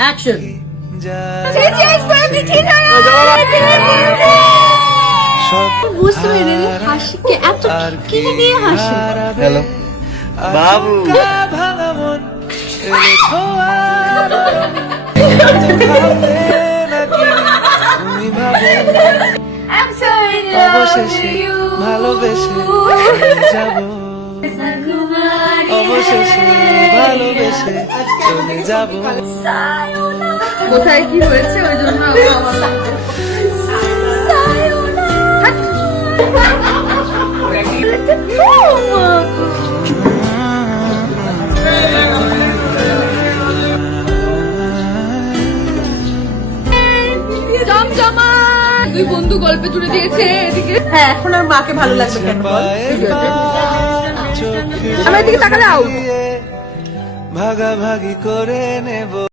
Action. বুঝতে পেরে হাসিকে এত কি নিয়ে হাসি। হ্যালো বাবু, অবশেষে ভালোবেসে যাব, অবশেষে ভালোবেসে চলে যাব। কোথায় কি হয়েছে ওই জন্য দুই বন্ধু গল্পে জুড়ে দিয়েছে এদিকে। হ্যাঁ, এখন আর মাকে ভালো লাগবে কেন বল? আমার দিকে তাকালে আউট। ভাগাভাগি করে নেব।